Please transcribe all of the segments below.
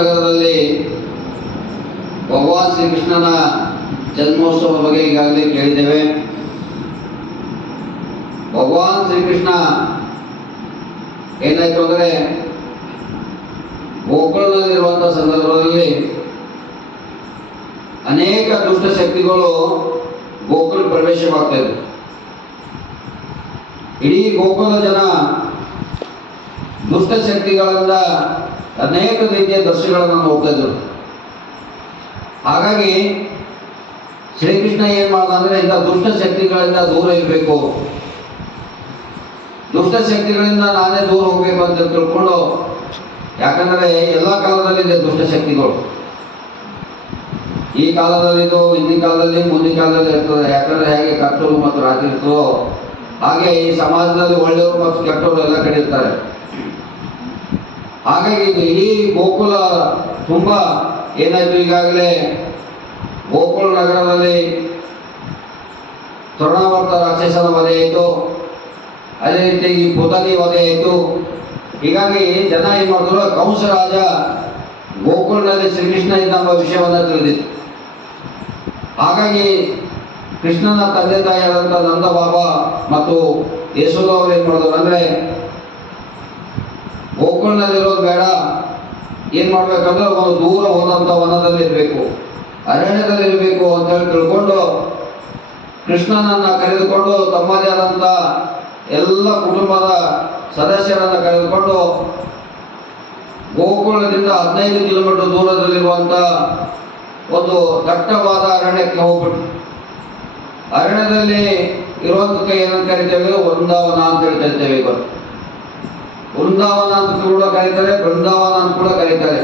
ನಗರದಲ್ಲಿ ಭಗವಾನ್ ಶ್ರೀಕೃಷ್ಣನ ಜನ್ಮೋತ್ಸವದ ಬಗ್ಗೆ ಈಗಾಗಲೇ ಕೇಳಿದ್ದೇವೆ. ಭಗವಾನ್ ಶ್ರೀಕೃಷ್ಣ ಏನಾಯ್ತು ಅಂದರೆ ಗೋಕುಲದಲ್ಲಿರುವಂಥ ಸಂದರ್ಭದಲ್ಲಿ ಅನೇಕ ದುಷ್ಟ ಶಕ್ತಿಗಳು ಗೋಕುಲ ಪ್ರವೇಶವಾಗ್ತಾ ಇದ್ರು. ಇಡೀ ಗೋಕುಲ ಜನ ದುಷ್ಟ ಶಕ್ತಿಗಳಿಂದ ಅನೇಕ ರೀತಿಯ ದೃಶ್ಯಗಳನ್ನು ನೋಡ್ತಾ ಇದ್ರು. ಹಾಗಾಗಿ ಶ್ರೀಕೃಷ್ಣ ಏನ್ ಮಾಡ್ದ ಅಂದ್ರೆ ಇಂಥ ದುಷ್ಟ ಶಕ್ತಿಗಳಿಂದ ದೂರ ಇರಬೇಕು, ದುಷ್ಟ ಶಕ್ತಿಗಳಿಂದ ನಾನೇ ದೂರ ಹೋಗ್ಬೇಕು ಅಂತ ತಿಳ್ಕೊಂಡು, ಯಾಕಂದ್ರೆ ಎಲ್ಲ ಕಾಲದಲ್ಲಿ ಇದೆ ದುಷ್ಟ ಶಕ್ತಿಗಳು. ಈ ಕಾಲದಲ್ಲಿದ್ದು ಹಿಂದಿನ ಕಾಲದಲ್ಲಿ ಮುಂದಿನ ಕಾಲದಲ್ಲಿ ಇರ್ತದೆ. ಯಾಕಂದ್ರೆ ಹೇಗೆ ಕತ್ತಲು ಮತ್ತು ರಾತ್ರಿ ಇರ್ತದೋ ಹಾಗೆ ಈ ಸಮಾಜದಲ್ಲಿ ಒಳ್ಳೆಯವರು ಮತ್ತು ಕೆಟ್ಟವರು ಎಲ್ಲ ಕಡೆ ಇರ್ತಾರೆ. ಹಾಗಾಗಿ ಇಡೀ ಗೋಕುಲ ತುಂಬಾ ಏನಾಯ್ತು, ಈಗಾಗಲೇ ಗೋಕುಲ ನಗರದಲ್ಲಿ ತೃಣಾವರ್ತ ರಾಕ್ಷಸನ ವಧೆ ಆಯಿತು, ಅದೇ ರೀತಿಯಾಗಿ ಪುತಲಿ ವಧೆ ಆಯಿತು. ಹೀಗಾಗಿ ಜನ ಏನ್ ಮಾಡಿದ್ರು, ಕಂಸ ರಾಜ ಗೋಕುಲದಲ್ಲಿ ಶ್ರೀಕೃಷ್ಣ ಇದ್ದ ಎಂಬ ವಿಷಯವನ್ನು ತಿಳಿದಿತ್ತು. ಹಾಗಾಗಿ ಕೃಷ್ಣನ ತಂದೆ ತಾಯಿಯಾದಂಥ ನಂದ ಬಾಬಾ ಮತ್ತು ಯಶೋಧ ಅವರು ಏನ್ ಮಾಡಿದ್ರು ಅಂದ್ರೆ ಗೋಕುಲದಲ್ಲಿರೋದು ಬೇಡ, ಏನ್ ಮಾಡ್ಬೇಕಂದ್ರೆ ಒಂದು ದೂರ ಹೋದಂಥ ವನದಲ್ಲಿ ಇರಬೇಕು, ಅರಣ್ಯದಲ್ಲಿ ಇರಬೇಕು ಅಂತ ಹೇಳಿ ತಿಳ್ಕೊಂಡು ಕೃಷ್ಣನನ್ನ ಕರೆದುಕೊಂಡು ತಮ್ಮದೇ ಆದಂಥ ಎಲ್ಲ ಕುಟುಂಬದ ಸದಸ್ಯರನ್ನ ಕರೆದುಕೊಂಡು ಗೋಕುಲದಿಂದ 15 ಕಿಲೋಮೀಟರ್ ದೂರದಲ್ಲಿರುವಂಥ ಒಂದು ದಟ್ಟವಾದ ಅರಣ್ಯಕ್ಕೆ ಹೋಗ್ಬಿಟ್ಟು, ಅರಣ್ಯದಲ್ಲಿ ಇರುವಂತ ಏನಂತ ಕರಿತೇವೆ, ವೃಂದಾವನ ಅಂತ ಹೇಳಿ ಕರಿತೇವೆ. ಇವತ್ತು ವೃಂದಾವನ ಅಂತ ಕೂಡ ಕರೀತಾರೆ, ಬೃಂದಾವನ ಅಂತ ಕೂಡ ಕರೀತಾರೆ.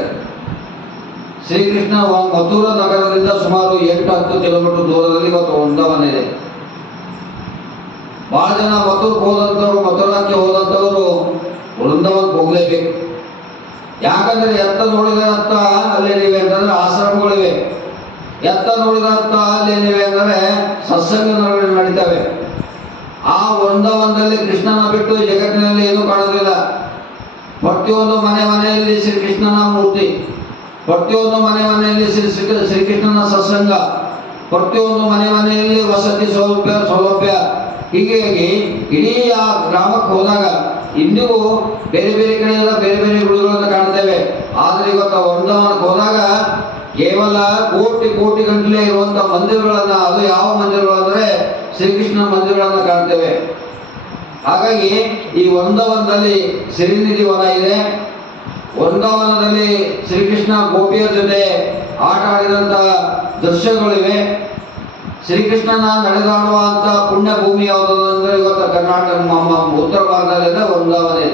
ಶ್ರೀಕೃಷ್ಣ ಮಥುರಾ ನಗರದಿಂದ ಸುಮಾರು 8-10 ಕಿಲೋಮೀಟರ್ ದೂರದಲ್ಲಿ ಇವತ್ತು ವೃಂದಾವನ ಇದೆ. ಬಹಳ ಜನ ಮಥುರಾಕ್ಕೆ ಹೋದಂಥವರು ವೃಂದಾವನಕ್ಕೆ ಹೋಗ್ಲೇಬೇಕು. ಯಾಕಂದ್ರೆ ಎತ್ತ ನೋಡಿದಂತ ಅಲ್ಲೇನಿವೆ ಅಂತಂದ್ರೆ ಆಶ್ರಮಗಳಿವೆ, ಎತ್ತ ನೋಡಿದಂತ ಅಲ್ಲೇನಿವೆ ಅಂದರೆ ಸತ್ಸಂಗಗಳು ನಡೀತವೆ. ಆ ವೃಂದಾವನದಲ್ಲಿ ಕೃಷ್ಣನ ಬಿಟ್ಟು ಜಗತ್ತಿನಲ್ಲಿ ಏನೂ ಕಾಣೋದಿಲ್ಲ. ಪ್ರತಿಯೊಂದು ಮನೆಯಲ್ಲಿ ಶ್ರೀಕೃಷ್ಣನ ಮೂರ್ತಿ, ಪ್ರತಿಯೊಂದು ಮನೆಯಲ್ಲಿ ಶ್ರೀಕೃಷ್ಣನ ಸತ್ಸಂಗ, ಪ್ರತಿಯೊಂದು ಮನೆಯಲ್ಲಿ ವಸತಿ ಸೌಲಭ್ಯ. ಹೀಗಾಗಿ ಇಡೀ ಆ ಗ್ರಾಮಕ್ಕೆ ಹೋದಾಗ ಇಂದಿಗೂ ಬೇರೆ ಬೇರೆ ಕಡೆಯೆಲ್ಲ ಬೇರೆ ಬೇರೆ ಗುಡಿಗಳನ್ನು ಕಾಣ್ತೇವೆ. ಆದ್ರೆ ಇವತ್ತು ವೃಂದಾವನಕ್ಕೆ ಹೋದಾಗ ಕೇವಲ ಕೋಟಿ ಗಂಟಲೆ ಇರುವಂತಹ ಮಂದಿರಗಳನ್ನ, ಅದು ಯಾವ ಮಂದಿರಗಳು ಅಂದ್ರೆ ಶ್ರೀಕೃಷ್ಣ ಮಂದಿರಗಳನ್ನ ಕಾಣ್ತೇವೆ. ಹಾಗಾಗಿ ಈ ವೃಂದಾವನದಲ್ಲಿ ಶ್ರೀನಿಧಿ ವನ ಇದೆ. ವೃಂದಾವನದಲ್ಲಿ ಶ್ರೀಕೃಷ್ಣ ಗೋಪಿಯರ ಜೊತೆ ಆಟ ಆಡಿದಂತ ದೃಶ್ಯಗಳಿವೆ. ಶ್ರೀಕೃಷ್ಣನ ನಡೆದಾಡುವಂತ ಪುಣ್ಯ ಭೂಮಿ ಯಾವುದು ಅಂದ್ರೆ ಇವತ್ತು ಕರ್ನಾಟಕ ಉತ್ತರ ಭಾರತದಲ್ಲಿ ವೃಂದಾವನ ಇದೆ.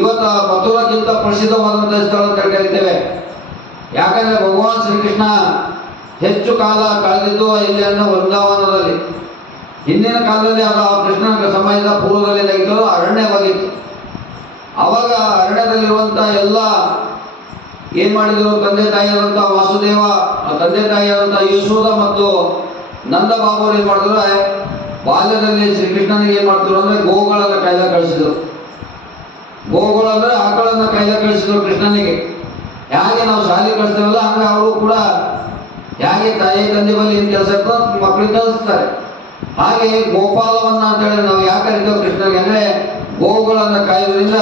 ಇವತ್ತು ಮಥುರಾಕ್ಕಿಂತ ಪ್ರಸಿದ್ಧವಾದಂತಹ ಸ್ಥಳ ಅಂತ ಕರಿತೇವೆ. ಯಾಕಂದ್ರೆ ಭಗವಾನ್ ಶ್ರೀಕೃಷ್ಣ ಹೆಚ್ಚು ಕಾಲ ಕಳೆದಿದ್ದು ಇಲ್ಲಿ ಅಂದ್ರೆ ವೃಂದಾವನದಲ್ಲಿ. ಹಿಂದಿನ ಕಾಲದಲ್ಲಿ ಅದು ಕೃಷ್ಣನ ಸಮಯದ ಪೂರ್ವದಲ್ಲಿ ತೆಗೆದು ಅರಣ್ಯವಾಗಿತ್ತು. ಅವಾಗ ಅರಣ್ಯದಲ್ಲಿರುವಂತ ಎಲ್ಲ ಏನ್ ಮಾಡಿದ್ರು, ತಂದೆ ತಾಯಿಯಾದಂಥ ವಾಸುದೇವ, ತಂದೆ ತಾಯಿಯಾದಂಥ ಯಶೋಧ ಮತ್ತು ನಂದ ಬಾಬು ಏನ್ ಮಾಡಿದ್ರು, ಬಾಲ್ಯದಲ್ಲಿ ಶ್ರೀಕೃಷ್ಣನಿಗೆ ಏನ್ ಮಾಡ್ತಿದ್ರು ಅಂದ್ರೆ ಗೋಗಳನ್ನ ಕೈಲ ಕಳಿಸಿದ್ರು. ಗೋಗಳು ಅಂದ್ರೆ ಆಕಳನ್ನ ಕೈಲ ಕಳಿಸಿದ್ರು ಕೃಷ್ಣನಿಗೆ. ಹೇಗೆ ನಾವು ಶಾಲೆ ಕಳಿಸ್ತೇವಲ್ಲ ಹಂಗೆ ಅವರು ಕೂಡ ಹೇಗೆ ತಾಯಿ ತಂದೆ ಬಳಿ ಏನ್ ಕೆಲಸ ಇರ್ತೋ ಮಕ್ಕಳಿಗೆ ಕಲಿಸ್ತಾರೆ. ಹಾಗೆ ಗೋಪಾಲವನ್ನ ಅಂತ ಹೇಳಿ ನಾವು ಯಾಕೆ ಕರಿತೇವೆ ಕೃಷ್ಣನಿಗೆ ಅಂದ್ರೆ ಗೋಗಳನ್ನ ಕಾಯೋದ್ರಿಂದ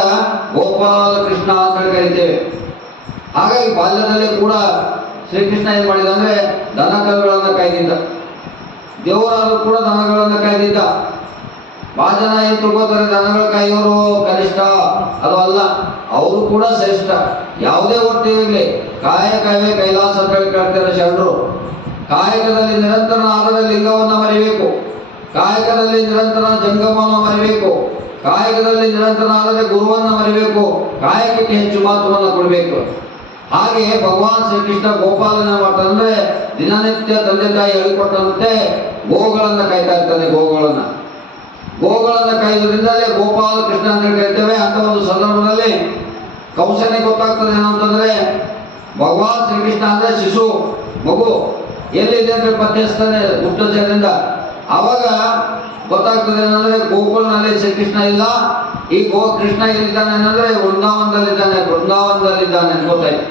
ಗೋಪಾಲ ಕೃಷ್ಣ ಅಂತ ಹೇಳಿ ಕರಿತೇವೆ. ಹಾಗಾಗಿ ಬಾಲ್ಯದಲ್ಲಿ ಕೂಡ ಶ್ರೀಕೃಷ್ಣ ಏನ್ ಮಾಡಿದ ಅಂದ್ರೆ ದನ ಕರುಗಳನ್ನ ಕಾಯ್ದಿದ್ದ. ದೇವರಾದ್ರೂ ಕೂಡ ದನಗಳನ್ನ ಕಾಯ್ದಿದ್ದ. ಬಹಳ ಜನ ಏನ್ ತಿಳ್ಕೊತಾರೆ, ದನಗಳ ಕಾಯೋರು ಕನಿಷ್ಠ, ಅದು ಅಲ್ಲ, ಅವರು ಕೂಡ ಶ್ರೇಷ್ಠ. ಯಾವುದೇ ಹೊಟ್ಟೆ ಇರಲಿ, ಕಾಯಕವೇ ಕೈಲಾಸ ಅಂತ ಹೇಳಿ ಕೇಳ್ತಾರೆ ಶರಣರು. ಕಾಯಕದಲ್ಲಿ ನಿರಂತರ ಆದರ ಲಿಂಗವನ್ನ ಮರಿಬೇಕು, ಕಾಯಕದಲ್ಲಿ ನಿರಂತರ ಜಂಗಮವನ್ನು ಮರಿಬೇಕು, ಕಾಯಕದಲ್ಲಿ ನಿರಂತರ ಆದರೆ ಗುರುವನ್ನ ಮರಿಬೇಕು, ಕಾಯಕಕ್ಕೆ ಹೆಚ್ಚು ಮಹತ್ವವನ್ನು ಕೊಡಬೇಕು. ಹಾಗೆ ಭಗವಾನ್ ಶ್ರೀಕೃಷ್ಣ ಗೋಪಾಲನ ಮಾಡ್ತಾನಂದ್ರೆ ದಿನನಿತ್ಯ ತಂದೆ ತಾಯಿ ಹೇಳಿಕೊಟ್ಟಂತೆ ಗೋಗಳನ್ನ ಕಾಯ್ತಾ ಇರ್ತಾನೆ. ಗೋಗಳನ್ನ ಕಾಯ್ದ್ರಿಂದಲೇ ಗೋಪಾಲ ಕೃಷ್ಣ ಅಂತ ಕರಿತೇವೆ. ಅಂತ ಒಂದು ಸಂದರ್ಭದಲ್ಲಿ ಕಂಸನಿಗೆ ಗೊತ್ತಾಗ್ತದೆ ಏನಂತಂದ್ರೆ ಭಗವಾನ್ ಶ್ರೀಕೃಷ್ಣ ಅಂದ್ರೆ ಶಿಶು ಮಗು ಎಲ್ಲಿದೆ ಅಂತ ಪತ್ತೆಸ್ತಾನೆ ಗುಪ್ತಚರದಿಂದ. ಅವಾಗ ಗೊತ್ತಾಗ್ತದೆ ಏನಂದ್ರೆ ಗೋಕುಲನಲ್ಲಿ ಶ್ರೀಕೃಷ್ಣ ಇಲ್ಲ, ಈ ಕೃಷ್ಣ ಎಲ್ಲಿದ್ದಾನೆ ಏನಂದ್ರೆ ವೃಂದಾವನದಲ್ಲಿದ್ದಾನೆ ಅಂತ ಗೊತ್ತಾಯ್ತು.